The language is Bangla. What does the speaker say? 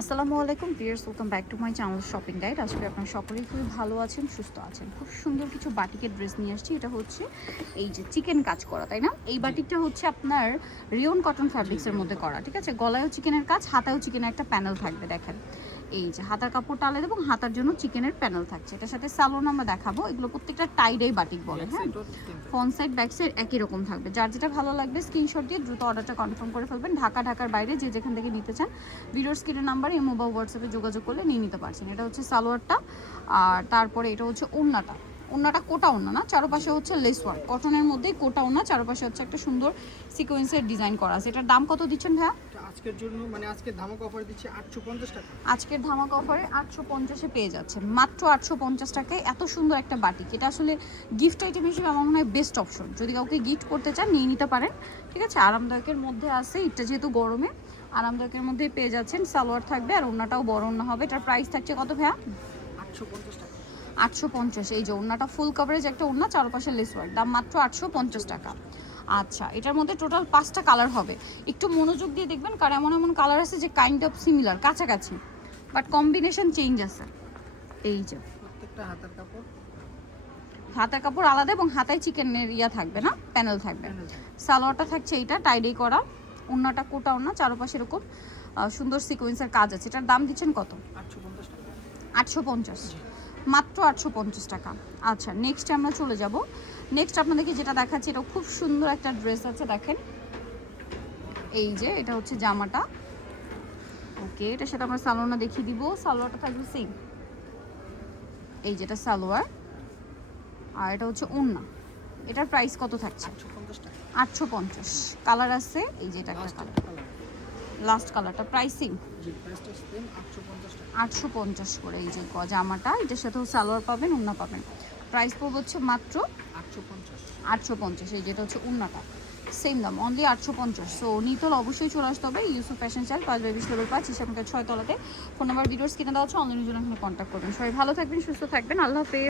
আসসালামু আলাইকুম viewers, welcome back to my channel shopping guide. আজকে আপনারা সকলেই খুবই ভালো আছেন, সুস্থ আছেন। খুব সুন্দর কিছু বাটিকের ড্রেস নিয়ে আসছি। এটা হচ্ছে এই যে চিকেন কাজ করা, তাই না? এই বাটিকটা হচ্ছে আপনার রিয়ন কটন ফ্যাব্রিক্সের মধ্যে করা, ঠিক আছে? গলায়ও চিকেনের কাজ, হাতায়ও চিকেনের একটা প্যানেল থাকবে। দেখেন এই যে হাতার কাপড়টা আলাদা এবং হাতার জন্য চিকেনের প্যানেল থাকছে। এটার সাথে সালোয়ার আমরা দেখাবো। এগুলো প্রত্যেকটা টাইডাই বাটিক বলে, হ্যাঁ। ফ্রন্ট সাইড ব্যাক সাইড একই রকম থাকবে। যার যেটা ভালো লাগবে স্ক্রিনশট দিয়ে দ্রুত অর্ডারটা কনফার্ম করে ফেলবেন। ঢাকার বাইরে যে যেখান থেকে নিতে চান ভিডিওর স্ক্রিনের নাম্বারে ইমো বা হোয়াটসঅ্যাপে যোগাযোগ করলে নিয়ে নিতে পারছেন। এটা হচ্ছে সালোয়ারটা, আর তারপরে এটা হচ্ছে ওড়নাটা। ওড়নাটা কোটা ওড়না না, চারপাশে হচ্ছে লেস ওয়ার্ক, কটনের মধ্যেই কোটা ওড়না, চারপাশে হচ্ছে একটা সুন্দর সিকোয়েন্সের ডিজাইন করা আছে। এটার দাম কত দিচ্ছেন ভাইয়া? আজকের জন্য মানে আজকের ধামাকা অফার দিচ্ছি 850 টাকা। আজকের ধামাকা অফারে 850-এ পেয়ে যাচ্ছেন, মাত্র 850 টাকায় এত সুন্দর একটা বাটিক। এটা আসলে গিফট আইটেম হিসেবে আমার মনে হয় বেস্ট অপশন। যদি কাউকে গিফট করতে চান নিয়ে নিতে পারেন, ঠিক আছে? আরামদায়কের মধ্যে আছে, এটা যেহেতু গরমে আরামদায়কের মধ্যেই পেয়ে যাচ্ছেন। সালোয়ার থাকবে আর ওড়নাটাও বড় ওড়না হবে। এটার প্রাইস থাকছে কত ভাইয়া? 850 টাকা। 850। এই যে ওড়নাটা ফুল কভারেজ একটা ওড়না, চারপাশে লেস ওয়ার্ক, দাম মাত্র 850 টাকা। আচ্ছা, এটার মধ্যে টোটাল 5টা কালার হবে। একটু মনোযোগ দিয়ে দেখবেন, কারণ এমন এমন কালার আছে যে কাইন্ড অফ সিমিলার, কাছাকাছি, বাট কম্বিনেশন চেঞ্জ আছে। এই যে প্রত্যেকটা হাতার কাপড় আলাদা এবং হাতায় চিকেনের ইয়া থাকবে না, প্যানেল থাকবে। সালোয়ারটা থাকছে এইটা টাইডাই করা, ওড়নাটা কোটা ওড়না, চারপাশে এরকম সুন্দর সিকোয়েন্সের কাজ আছে। এটার দাম দিচ্ছেন কত? 850 টাকা। 850, মাত্র 850 টাকা। আচ্ছা, নেক্সট আমরা চলে যাব। নেক্সট আপনাদেরকে যেটা দেখাচ্ছি, এটা খুব সুন্দর একটা ড্রেস আছে, দেখেন এই যে এটা হচ্ছে জামাটা। ওকে, এটার সাথে আমরা সালোয়ারটা দেখিয়ে দিব। সালোয়ারটা থাকবে সেম, এই যেটা সালোয়ার, আর এটা হচ্ছে ওড়না। এটার প্রাইস কত থাকছে? 850 টাকা। 850। কালার আছে, এই যে এটা একটা কালার, লাস্ট কালারটা প্রাইসিং জি, প্রাইসটা সেম 850 টাকা। 850 করে। এই যে জামাটা, এটার সাথেও সালোয়ার পাবেন, ওড়না পাবেন। প্রাইস পড়বে হচ্ছে মাত্র 850। 850। এই যেটা হচ্ছে ওড়নাটা, সেম দাম, অনলি 850। সো নিতে হলে অবশ্যই চলে আসতে হবে ইউসুফ ফ্যাশন স্টাইল, 5/20 লেভেল 5, হিসাবে 6 তলাতে। ফোন নাম্বার ভিডিওস কিনে দেওয়া হচ্ছে, অনলাইনের জন্য এখানে কন্ট্যাক্ট করবেন। সবাই ভালো থাকবেন, সুস্থ থাকবেন, আল্লাহ হাফেজ।